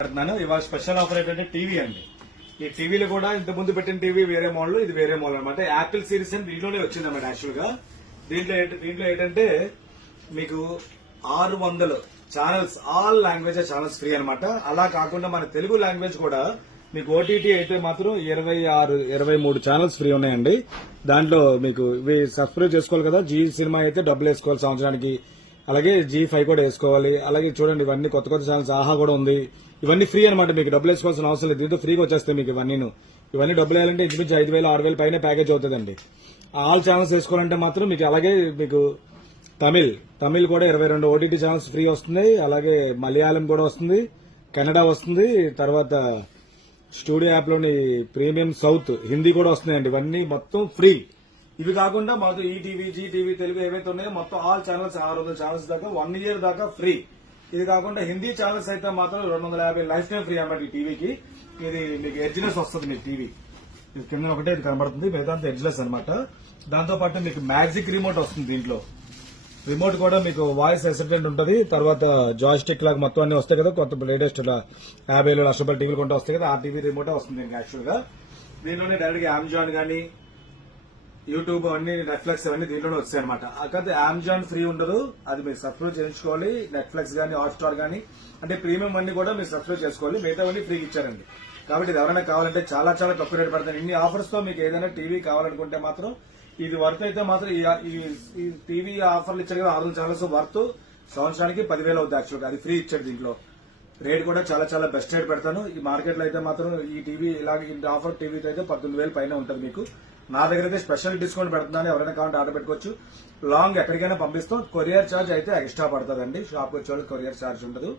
పెడుతున్నాను. ఇవాళ special offer ఏంటంటే టీవీ అండి. ఈ టీవీలో కూడా ఇంత ముందు పెట్టిన టీవీ వేరే మోడల్, ఇది వేరే మోడల్ అనమాట. యాపిల్ సిరీస్ అని దీంట్లోనే వచ్చిందన్నమాట. యాక్చువల్ గా దీంట్లో ఏంటంటే మీకు 600 channels, all language channels free అనమాట. అలా కాకుండా మన తెలుగు లాంగ్వేజ్ కూడా మీకు ఓటీటీ అయితే మాత్రం 23 ఛానల్స్ ఫ్రీ ఉన్నాయండి. దాంట్లో మీకు ఇవి సబ్స్క్రైబ్ చేసుకోవాలి కదా. జీ సినిమా అయితే డబ్బులు వేసుకోవాలి సంవత్సరానికి, అలాగే G5 కూడా వేసుకోవాలి. అలాగే చూడండి ఇవన్నీ కొత్త కొత్త ఛానల్స్, ఆహా కూడా ఉంది. ఇవన్నీ ఫ్రీ అనమాట, మీకు డబ్బులు వేసుకోవాల్సిన అవసరం లేదు. దీంతో ఫ్రీగా వచ్చేస్తాయి మీకు ఇవన్నీ డబ్బులు వేయాలంటే ఇంచుమించు 5,000 6,000 పైన ప్యాకేజ్ అవుతుందండి. ఆల్ ఛానల్స్ వేసుకోవాలంటే మాత్రం మీకు అలాగే మీకు తమిళ్ కూడా 22 ఓటీటీ ఛానల్స్ ఫ్రీ వస్తుంది. అలాగే మలయాళం కూడా వస్తుంది, కన్నడ వస్తుంది, తర్వాత స్టూడియో యాప్ లోని ప్రీమియం సౌత్ హిందీ కూడా వస్తున్నాయండి. ఇవన్నీ మొత్తం ఫ్రీ. ఇవి కాకుండా మాకు ఈటీవీ, జీటీవీ, తెలుగు ఏవైతే ఉన్నాయో మొత్తం ఆల్ ఛానల్స్ 600 ఛానల్స్ దాకా 1 year దాకా ఫ్రీ. ఇది కాకుండా హిందీ ఛానల్స్ అయితే మాత్రం 250 లైఫ్ టైం ఫ్రీ అన్నమాట. ఈ టీవీకి ఇది మీకు ఎడ్జ్లెస్ వస్తుంది. మీకు టీవీ ఇది కింద ఒకటే ఇది కనబడుతుంది, మిగతా ఎడ్జ్లెస్ అనమాట. దాంతో పాటు మీకు మ్యాజిక్ రిమోట్ వస్తుంది. దీంట్లో రిమోట్ కూడా మీకు వాయిస్ అసిస్టెంట్ ఉంటుంది. తర్వాత జాయిస్టిక్ లాగా మొత్తం అన్ని వస్తాయి కదా, కొత్త లేటెస్ట్ 50,000 1,00,000 రూపాయల టీవీలు కొంటే వస్తాయి కదా, ఆ టీవీ రిమోటే వస్తుంది దీనికి. యాక్చువల్ గా దీనిలోనే డైరెక్ట్ గా అమెజాన్ గానీ, యూట్యూబ్ అన్ని, నెట్ఫ్లిక్స్ అవన్నీ దీంట్లోనే వచ్చాయి అనమాట. అక్కడ అమెజాన్ ఫ్రీ ఉండదు, అది మీరు సబ్స్క్రైబ్ చేయించుకోవాలి. నెట్ఫ్లిక్స్ గానీ, హాట్స్టార్ గానీ అంటే ప్రీమియం అన్ని కూడా మీరు సబ్స్క్రైబ్ చేసుకోవాలి. మిగతావన్నీ ఫ్రీ ఇచ్చారండి. కాబట్టి ఇది ఎవరైనా కావాలంటే చాలా చాలా తక్కువ రేటు పడతారు. ఇన్ని ఆఫర్స్ తో మీకు ఏదైనా టీవీ కావాలనుకుంటే మాత్రం ఇది వర్త్ అయితే మాత్రం ఈ టీవీ ఆఫర్లు ఇచ్చారు కదా 600 ఛానల్స్ వర్త్ సంవత్సరానికి 10,000 అవుతుంది. యాక్చువల్గా అది ఫ్రీ ఇచ్చాడు. దీంట్లో రేట్ కూడా చాలా చాలా బెస్ట్ రేట్ పెడతాను. ఈ మార్కెట్ లో అయితే మాత్రం ఈ టీవీ ఇలాగే ఆఫర్ టీవీతో అయితే 19,000 పైన ఉంటుంది మీకు. నా దగ్గర అయితే స్పెషల్ డిస్కౌంట్ పెడుతున్నాను. ఎవరైనా కావాలంటే ఆర్డర్ పెట్టుకోవచ్చు. లాంగ్ ఎక్కడికైనా పంపిస్తాం. కొరియర్ ఛార్జ్ అయితే ఎక్స్ట్రా పడుతుందండి. షాప్ వచ్చే కొరియర్ ఛార్జ్ ఉండదు.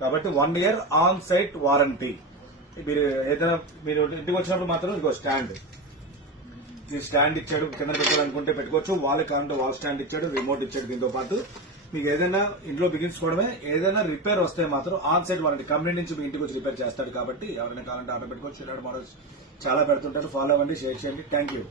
కాబట్టి 1 year ఆన్ సైట్ వారంటీ. మీరు ఏదైనా మీరు ఇంటికి వచ్చినప్పుడు మాత్రం ఇదిగో స్టాండ్, ఈ స్టాండ్ ఇచ్చాడు. కింద పెట్టాలనుకుంటే పెట్టుకోవచ్చు. వాళ్ళకి కావాలంటే వాల్ స్టాండ్ ఇచ్చాడు, రిమోట్ ఇచ్చాడు. దీంతో పాటు మీకు ఏదైనా ఇంట్లో బిగించుకోవడమే. ఏదైనా రిపేర్ వస్తే మాత్రం ఆన్ సైట్ వారంటీ, కంపెనీ నుంచి మీ ఇంటికి వచ్చి రిపేర్ చేస్తాడు. కాబట్టి ఎవరైనా కావాలంటే ఆర్డర్ పెట్టుకోవచ్చు. ఇలాంటి మోడల్స్ చాలా పెడుతుంటారు. ఫాలో అవ్వండి, షేర్ చేయండి. Thank you.